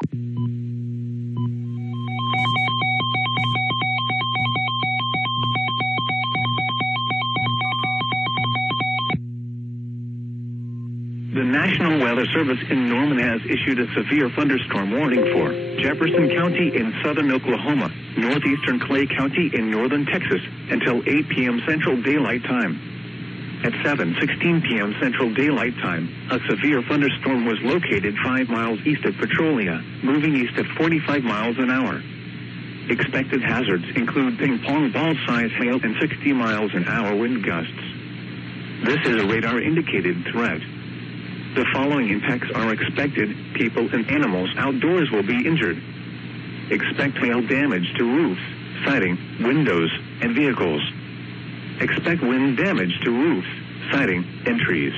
The National Weather Service in Norman has issued a severe thunderstorm warning for Jefferson County in southern Oklahoma, northeastern Clay County in northern Texas until 8 p.m. Central Daylight Time. At 7:16 p.m. Central Daylight Time, a severe thunderstorm was located 5 miles east of Petrolia, moving east at 45 miles an hour. Expected hazards include ping-pong ball-sized hail and 60 miles an hour wind gusts. This is a radar-indicated threat. The following impacts are expected. People and animals outdoors will be injured. Expect hail damage to roofs, siding, windows, and vehicles. Expect wind damage to roofs, siding, and trees.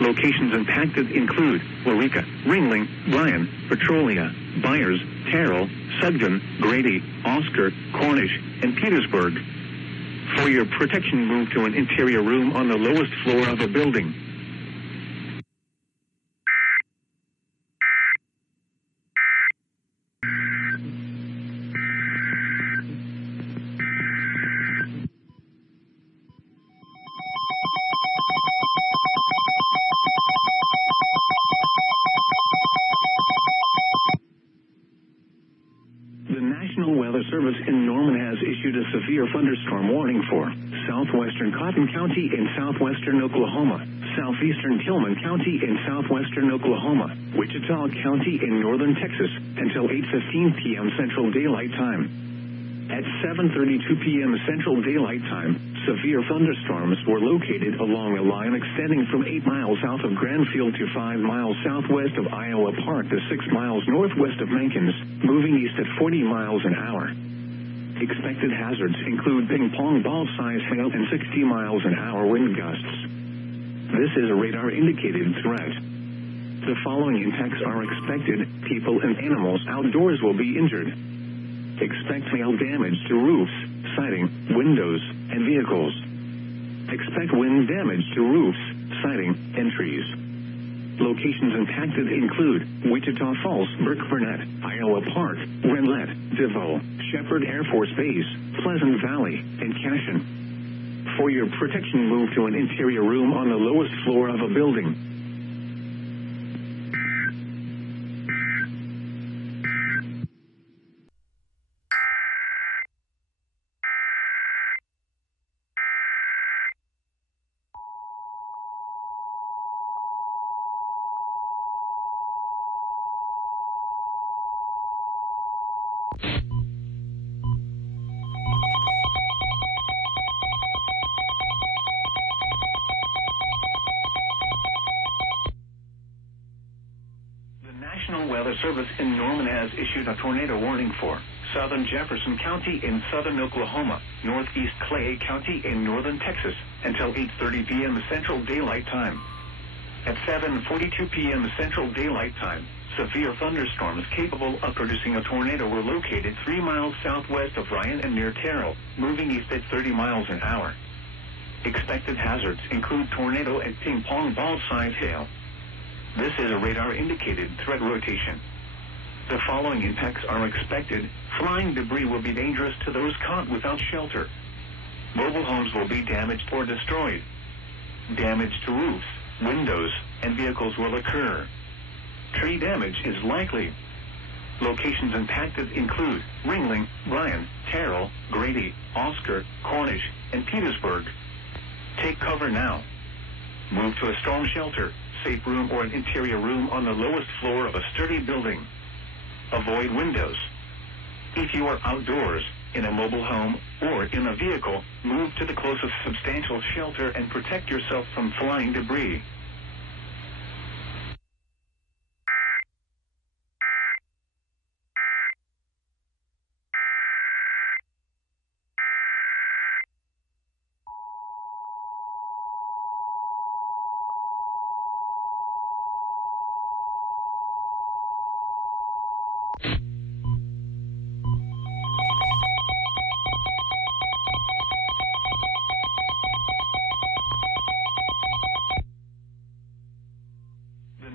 Locations impacted include Waurika, Ringling, Bryan, Petrolia, Byers, Terrell, Sugden, Grady, Oscar, Cornish, and Petersburg. For your protection, move to an interior room on the lowest floor of a building. The National Weather Service in Norman has issued a severe thunderstorm warning for southwestern Cotton County in southwestern Oklahoma, southeastern Tillman County in southwestern Oklahoma, Wichita County in northern Texas until 8:15 p.m. Central Daylight Time. At 7:32 p.m. Central Daylight Time, severe thunderstorms were located along a line extending from 8 miles south of Granfield to 5 miles southwest of Iowa Park to 6 miles northwest of Menkins, moving east at 40 miles an hour. Expected hazards include ping-pong ball-sized hail and 60 miles an hour wind gusts. This is a radar-indicated threat. The following impacts are expected. People and animals outdoors will be injured. Expect hail damage to roofs, siding, windows, and vehicles. Expect wind damage to roofs, siding, and trees. Locations impacted include Wichita Falls, Burke-Burnett, Iowa Park, Renlet, DeVoe, Shepherd Air Force Base, Pleasant Valley, and Cashin. For your protection, move to an interior room on the lowest floor of a building. National Weather Service in Norman has issued a tornado warning for southern Jefferson County in southern Oklahoma, northeast Clay County in northern Texas until 8:30 p.m. Central Daylight Time. At 7:42 p.m. Central Daylight Time, severe thunderstorms capable of producing a tornado were located 3 miles southwest of Ryan and near Terrell, moving east at 30 miles an hour. Expected hazards include tornado and ping-pong ball-sized hail. This is a radar-indicated threat rotation. The following impacts are expected. Flying debris will be dangerous to those caught without shelter. Mobile homes will be damaged or destroyed. Damage to roofs, windows, and vehicles will occur. Tree damage is likely. Locations impacted include Ringling, Bryan, Terrell, Grady, Oscar, Cornish, and Petersburg. Take cover now. Move to a storm shelter, safe room, or an interior room on the lowest floor of a sturdy building. Avoid windows. If you are outdoors, in a mobile home, or in a vehicle, move to the closest substantial shelter and protect yourself from flying debris.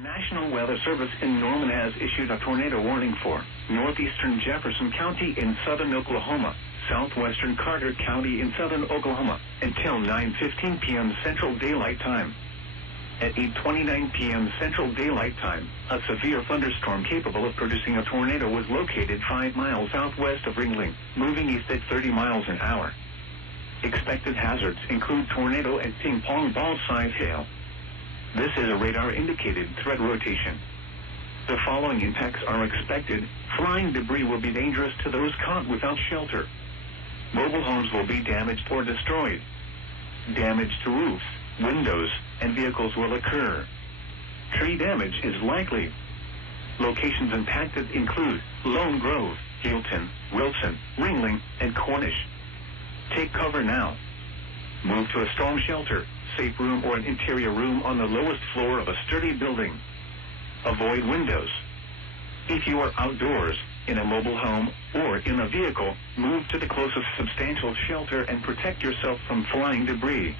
National Weather Service Service in Norman has issued a tornado warning for northeastern Jefferson County in southern Oklahoma, southwestern Carter County in southern Oklahoma, until 9:15 p.m. Central Daylight Time. At 8:29 p.m. Central Daylight Time, a severe thunderstorm capable of producing a tornado was located 5 miles southwest of Ringling, moving east at 30 miles an hour. Expected hazards include tornado and ping-pong ball-size hail. This is a radar-indicated threat rotation. The following impacts are expected. Flying debris will be dangerous to those caught without shelter. Mobile homes will be damaged or destroyed. Damage to roofs, windows, and vehicles will occur. Tree damage is likely. Locations impacted include Lone Grove, Hilton, Wilson, Ringling, and Cornish. Take cover now. Move to a storm shelter, safe room, or an interior room on the lowest floor of a sturdy building. Avoid windows. If you are outdoors, in a mobile home, or in a vehicle, move to the closest substantial shelter and protect yourself from flying debris.